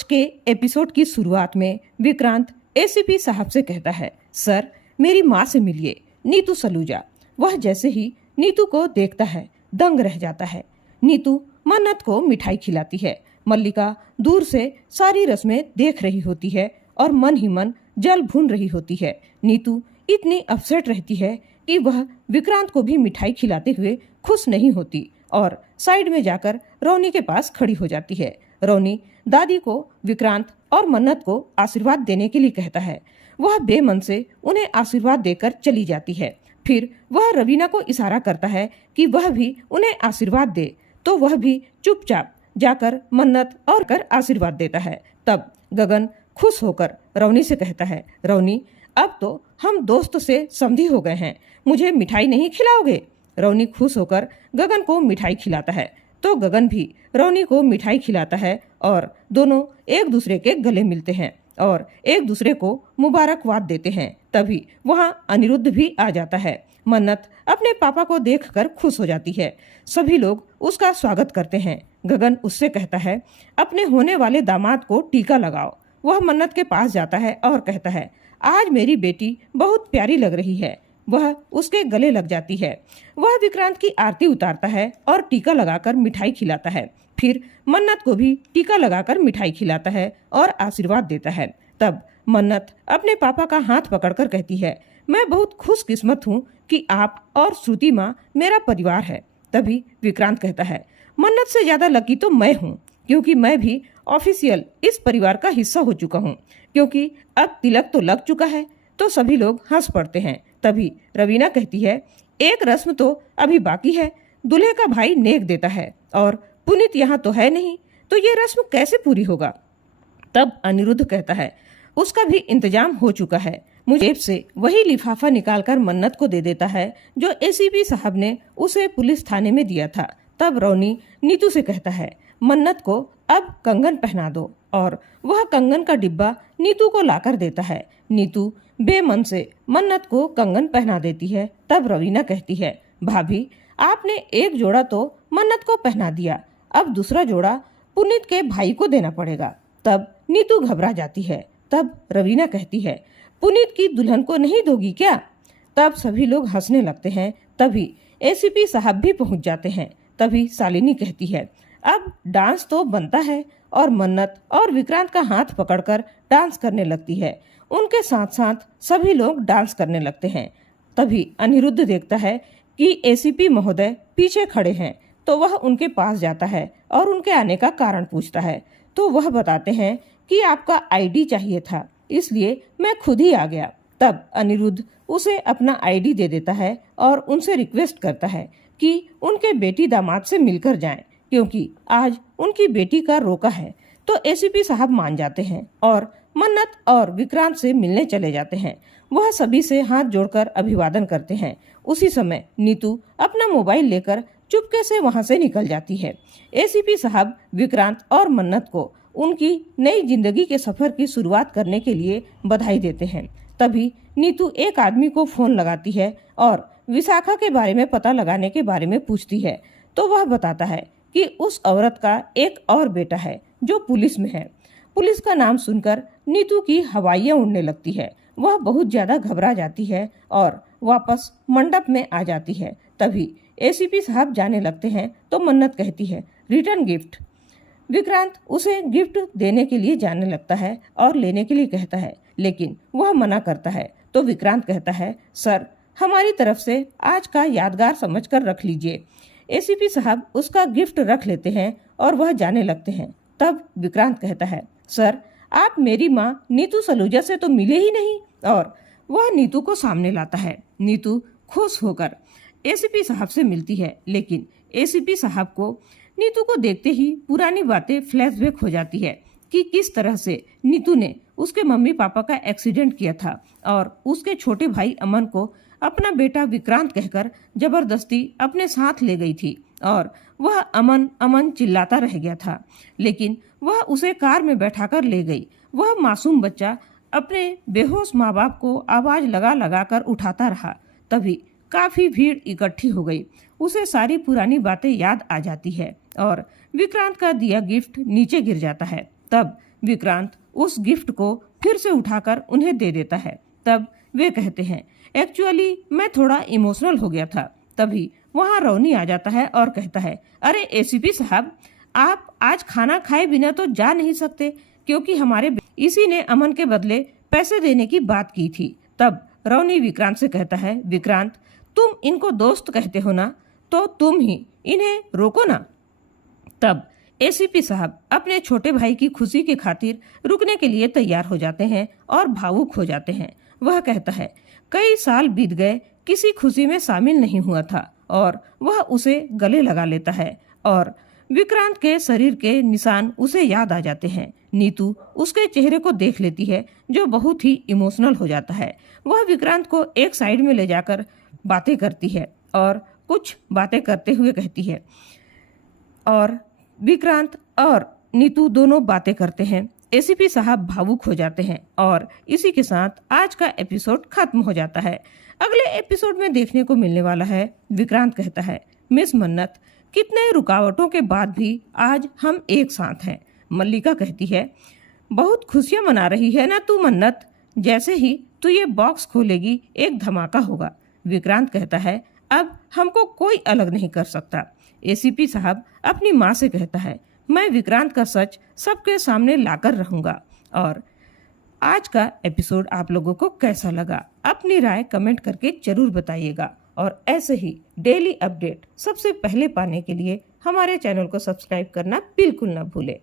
आज के एपिसोड की शुरुआत में विक्रांत एसीपी साहब से कहता है, सर मेरी माँ से मिलिए, नीतू सलूजा। वह जैसे ही नीतू को देखता है दंग रह जाता है। नीतू मन्नत को मिठाई खिलाती है। मल्लिका दूर से सारी रस्में देख रही होती है और मन ही मन जल भून रही होती है। नीतू इतनी अपसेट रहती है कि वह विक्रांत को भी मिठाई खिलाते हुए खुश नहीं होती और साइड में जाकर रोनी के पास खड़ी हो जाती है। रोनी दादी को विक्रांत और मन्नत को आशीर्वाद देने के लिए कहता है। वह बेमन से उन्हें आशीर्वाद देकर चली जाती है। फिर वह रवीना को इशारा करता है कि वह भी उन्हें आशीर्वाद दे, तो वह भी चुपचाप जाकर मन्नत और कर आशीर्वाद देता है। तब गगन खुश होकर रोनी से कहता है, रोनी अब तो हम दोस्त से समधी हो गए हैं, मुझे मिठाई नहीं खिलाओगे? रोनी खुश होकर गगन को मिठाई खिलाता है, तो गगन भी रोनी को मिठाई खिलाता है और दोनों एक दूसरे के गले मिलते हैं और एक दूसरे को मुबारकबाद देते हैं। तभी वहाँ अनिरुद्ध भी आ जाता है। मन्नत अपने पापा को देखकर खुश हो जाती है। सभी लोग उसका स्वागत करते हैं। गगन उससे कहता है, अपने होने वाले दामाद को टीका लगाओ। वह मन्नत के पास जाता है और कहता है, आज मेरी बेटी बहुत प्यारी लग रही है। वह उसके गले लग जाती है। वह विक्रांत की आरती उतारता है और टीका लगाकर मिठाई खिलाता है। फिर मन्नत को भी टीका लगाकर मिठाई खिलाता है और आशीर्वाद देता है। तब मन्नत अपने पापा का हाथ पकड़कर कहती है, मैं बहुत खुशकिस्मत हूँ कि आप और श्रुति माँ मेरा परिवार है। तभी विक्रांत कहता है, मन्नत से ज्यादा लकी तो मैं हूँ, क्योंकि मैं भी ऑफिशियल इस परिवार का हिस्सा हो चुका हूँ, क्योंकि अब तिलक तो लग चुका है। तो सभी लोग हंस पड़ते हैं। तभी रवीना कहती है, एक रस्म तो अभी बाकी है, दूल्हे का भाई नेक देता है और पुनीत यहाँ तो है नहीं, तो ये रस्म कैसे पूरी होगा? तब अनिरुद्ध कहता है, उसका भी इंतजाम हो चुका है। मुझे जेब से वही लिफाफा निकालकर मन्नत को दे देता है जो एसीपी साहब ने उसे पुलिस थाने में दिया था। तब रोनी नीतू से कहता है, मन्नत को अब कंगन पहना दो, और वह कंगन का डिब्बा नीतू को लाकर देता है। नीतू बेमन से मन्नत को कंगन पहना देती है। तब रवीना कहती है, भाभी आपने एक जोड़ा तो मन्नत को पहना दिया, अब दूसरा जोड़ा पुनीत के भाई को देना पड़ेगा। तब नीतू घबरा जाती है। तब रवीना कहती है, पुनीत की दुल्हन को नहीं दोगी क्या? तब सभी लोग हंसने लगते हैं। तभी एसीपी साहब भी पहुंच जाते हैं। तभी शालिनी कहती है, अब डांस तो बनता है, और मन्नत और विक्रांत का हाथ पकड़कर डांस करने लगती है। उनके साथ साथ सभी लोग डांस करने लगते हैं। तभी अनिरुद्ध देखता है कि एसीपी महोदय पीछे खड़े हैं, तो वह उनके पास जाता है और उनके आने का कारण पूछता है। तो वह बताते हैं कि आपका आईडी चाहिए था, इसलिए मैं खुद ही आ गया। तब अनिरुद्ध उसे अपना आईडी दे देता है और उनसे रिक्वेस्ट करता है कि उनके बेटी दामाद से मिलकर जाएं, क्योंकि आज उनकी बेटी का रोका है। तो एसीपी साहब मान जाते हैं और मन्नत और विक्रांत से मिलने चले जाते हैं। वह सभी से हाथ जोड़कर अभिवादन करते हैं। उसी समय नीतू अपना मोबाइल लेकर चुपके से वहां से निकल जाती है। एसीपी साहब विक्रांत और मन्नत को उनकी नई जिंदगी के सफर की शुरुआत करने के लिए बधाई देते हैं। तभी नीतू एक आदमी को फोन लगाती है और विशाखा के बारे में पता लगाने के बारे में पूछती है। तो वह बताता है कि उस औरत का एक और बेटा है जो पुलिस में है। पुलिस का नाम सुनकर नीतू की हवाइयां उड़ने लगती है। वह बहुत ज्यादा घबरा जाती है और वापस मंडप में आ जाती है। तभी एसीपी साहब जाने लगते हैं, तो मन्नत कहती है, रिटर्न गिफ्ट। विक्रांत उसे गिफ्ट देने के लिए जाने लगता है और लेने के लिए कहता है, लेकिन वह मना करता है। तो विक्रांत कहता है, सर हमारी तरफ से आज का यादगार समझकर रख लीजिए। एसीपी साहब उसका गिफ्ट रख लेते हैं और वह जाने लगते हैं। तब विक्रांत कहता है, सर आप मेरी माँ नीतू सलूजा से तो मिले ही नहीं, और वह नीतू को सामने लाता है। नीतू खुश होकर एसीपी साहब से मिलती है, लेकिन एसीपी साहब को नीतू को देखते ही पुरानी बातें फ्लैशबैक हो जाती है कि किस तरह से नीतू ने उसके मम्मी पापा का एक्सीडेंट किया था और उसके छोटे भाई अमन को अपना बेटा विक्रांत कहकर जबरदस्ती अपने साथ ले गई थी, और वह अमन अमन चिल्लाता रह गया था, लेकिन वह उसे कार में बैठाकर ले गई। वह मासूम बच्चा अपने बेहोश माँ बाप को आवाज लगा लगा कर उठाता रहा। तभी काफी भीड़ इकट्ठी हो गई। उसे सारी पुरानी बातें याद आ जाती है और विक्रांत का दिया गिफ्ट नीचे गिर जाता है। तब विक्रांत उस गिफ्ट को फिर से उठाकर उन्हें दे देता है। तब वे कहते हैं, एक्चुअली मैं थोड़ा इमोशनल हो गया था। तभी वहाँ रोनी आ जाता है और कहता है, अरे एसीपी साहब, आप आज खाना खाए बिना तो जा नहीं सकते, क्योंकि हमारे इसी ने अमन के बदले पैसे देने की बात की थी। तब रोनी विक्रांत से कहता है, विक्रांत तुम इनको दोस्त कहते हो ना, तो तुम ही इन्हें रोको ना। तब एसीपी साहब अपने छोटे भाई की खुशी की खातिर रुकने के लिए तैयार हो जाते हैं और भावुक हो जाते हैं। वह कहता है, कई साल बीत गए, किसी खुशी में शामिल नहीं हुआ था, और वह उसे गले लगा लेता है और विक्रांत के शरीर के निशान उसे याद आ जाते हैं। नीतू उसके चेहरे को देख लेती है, जो बहुत ही इमोशनल हो जाता है। वह विक्रांत को एक साइड में ले जाकर बातें करती है और कुछ बातें करते हुए कहती है, और विक्रांत और नीतू दोनों बातें करते हैं। एसीपी साहब भावुक हो जाते हैं और इसी के साथ आज का एपिसोड खत्म हो जाता है। अगले एपिसोड में देखने को मिलने वाला है, विक्रांत कहता है, मिस मन्नत, कितने रुकावटों के बाद भी आज हम एक साथ हैं। मल्लिका कहती है, बहुत खुशियां मना रही है ना तू मन्नत, जैसे ही तू ये बॉक्स खोलेगी एक धमाका होगा। विक्रांत कहता है, अब हमको कोई अलग नहीं कर सकता। एसीपी साहब अपनी माँ से कहता है, मैं विक्रांत का सच सबके सामने लाकर रहूंगा। और आज का एपिसोड आप लोगों को कैसा लगा, अपनी राय कमेंट करके जरूर बताइएगा। और ऐसे ही डेली अपडेट सबसे पहले पाने के लिए हमारे चैनल को सब्सक्राइब करना बिल्कुल ना भूलें।